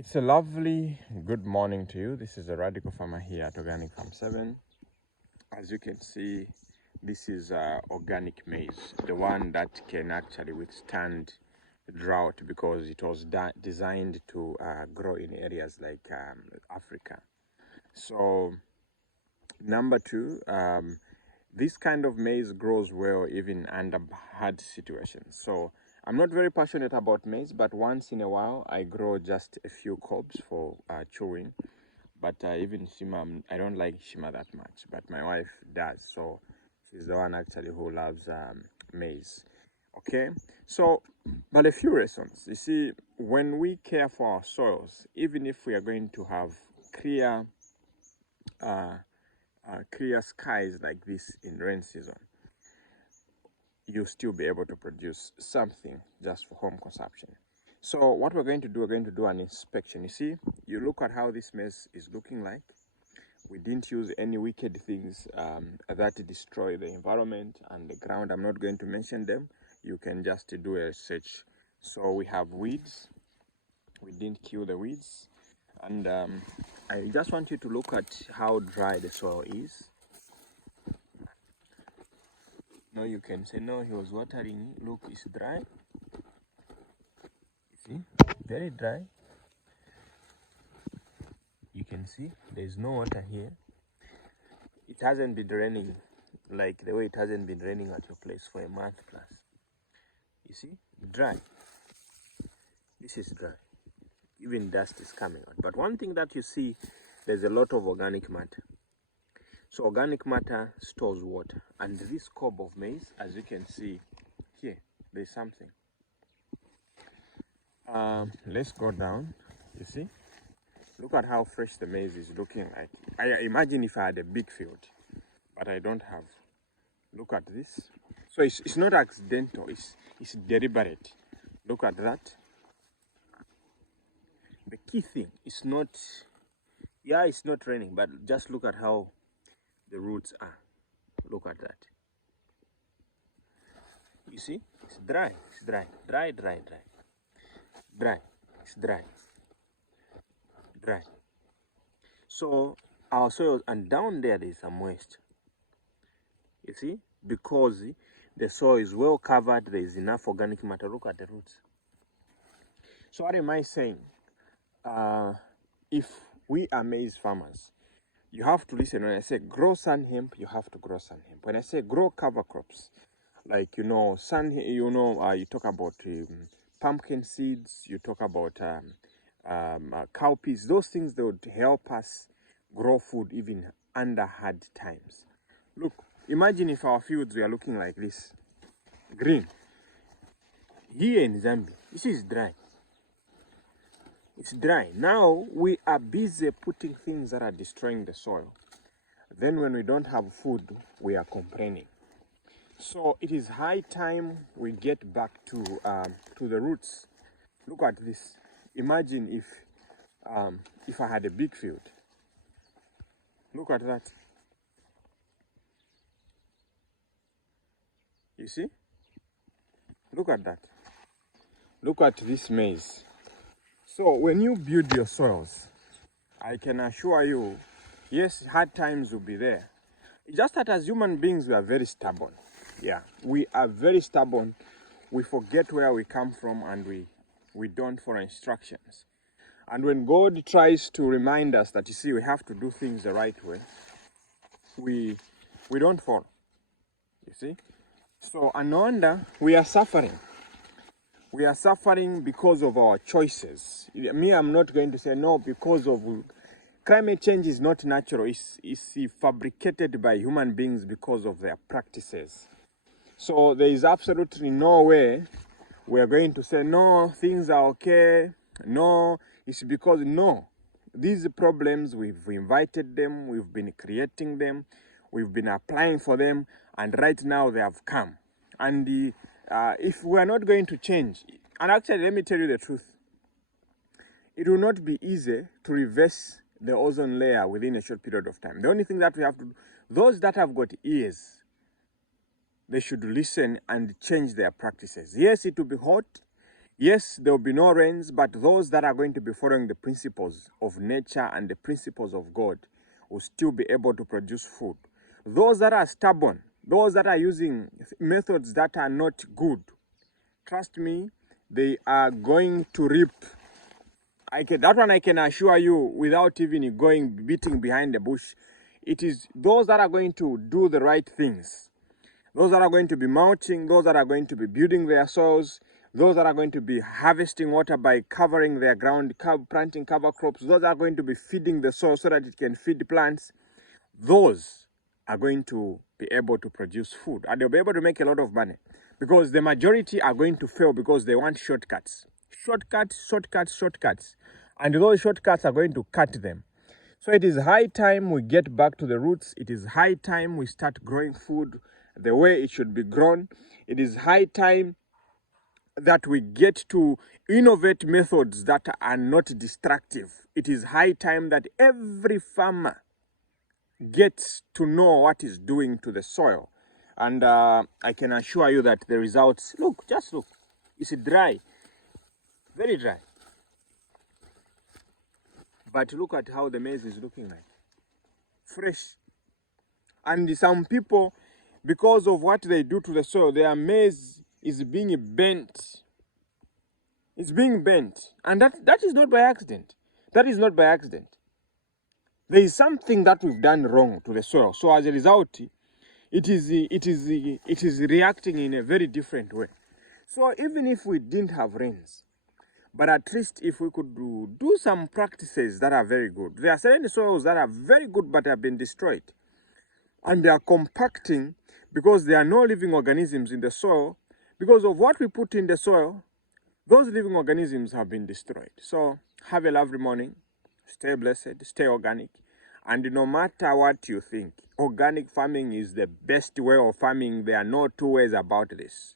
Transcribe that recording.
It's a lovely good morning to you. This is a radical farmer here at Organic Farm 7. As you can see, this is organic maize, the one that can actually withstand drought because it was designed to grow in areas like Africa. So, number two, this kind of maize grows well even under hard situations. So I'm not very passionate about maize, but once in a while I grow just a few cobs for chewing. But even shima, I don't like shima that much, but my wife does. So she's the one actually who loves maize. Okay, so but a few reasons. You see, when we care for our soils, even if we are going to have clear clear skies like this in rain season, you'll still be able to produce something just for home consumption. So what we're going to do an inspection. You see, you look at how this maize is looking like. We didn't use any wicked things that destroy the environment and the ground. I'm not going to mention them. You can just do a search. So we have weeds. We didn't kill the weeds. And I just want you to look at how dry the soil is. No, you can say, no, he was watering. Look, it's dry. See, very dry. You can see there's no water here. It hasn't been raining like the way it hasn't been raining at your place for a month plus. You see, dry. This is dry. Even dust is coming out. But one thing that you see, there's a lot of organic matter. So organic matter stores water. And this cob of maize, as you can see here, there's something. Let's go down. You see? Look at how fresh the maize is looking like. I imagine if I had a big field, but I don't have. Look at this. So it's not accidental, it's deliberate. Look at that. The key thing is not, yeah, it's not raining, but just look at how the roots are. Look at that. You see, it's dry, it's dry, dry, dry, dry. Dry, it's dry, dry. So our soil, and down there is some moisture. You see, because the soil is well covered, there is enough organic matter. Look at the roots. So what am I saying? If we are maize farmers, you have to listen. When I say grow sun hemp, you have to grow sun hemp. When I say grow cover crops, like sun, you talk about pumpkin seeds, you talk about cowpeas. Those things, they would help us grow food even under hard times. Look, imagine if our fields were looking like this, green. Here in Zambia, this is dry. It's dry. Now we are busy putting things that are destroying the soil. Then when we don't have food, we are complaining. So it is high time we get back to the roots. Look at this. Imagine if I had a big field. Look at that. You see? Look at that. Look at this maize. So when you build your soils, I can assure you, yes, hard times will be there. Just that as human beings, we are very stubborn. Yeah, we are very stubborn. We forget where we come from and we don't follow instructions. And when God tries to remind us that, you see, we have to do things the right way, we don't follow. You see? So, and no wonder we are suffering. We are suffering because of our choices. Me, I'm not going to say no because of climate change is not natural. It's fabricated by human beings because of their practices. So there is absolutely no way we are going to say no, things are okay. No, it's because no. These problems, we've invited them, we've been creating them, we've been applying for them, and right now they have come. And if we are not going to change, and actually let me tell you the truth, it will not be easy to reverse the ozone layer within a short period of time. The only thing that we have to do, those that have got ears, they should listen and change their practices. Yes, it will be hot. Yes, there will be no rains, but those that are going to be following the principles of nature and the principles of God will still be able to produce food. Those that are stubborn, those that are using methods that are not good, trust me, they are going to reap. That one I can assure you without even beating behind the bush. It is those that are going to do the right things. Those that are going to be mulching, those that are going to be building their soils, those that are going to be harvesting water by covering their ground, planting cover crops, those that are going to be feeding the soil so that it can feed the plants, those are going to be able to produce food and they'll be able to make a lot of money, because the majority are going to fail because they want shortcuts. Shortcuts. And those shortcuts are going to cut them. So it is high time we get back to the roots. It is high time we start growing food the way it should be grown. It is high time that we get to innovate methods that are not destructive. It is high time that every farmer gets to know what is doing to the soil. And I can assure you that the results, just look, it's dry, very dry. But look at how the maize is looking like, fresh. And some people, because of what they do to the soil, their maize is being bent. It's being bent. And that is not by accident. That is not by accident. There is something that we've done wrong to the soil. So as a result, it is reacting in a very different way. So even if we didn't have rains, but at least if we could do some practices that are very good. There are certain soils that are very good but have been destroyed. And they are compacting because there are no living organisms in the soil. Because of what we put in the soil, those living organisms have been destroyed. So have a lovely morning. Stay blessed. Stay organic. And no matter what you think, organic farming is the best way of farming. There are no two ways about this.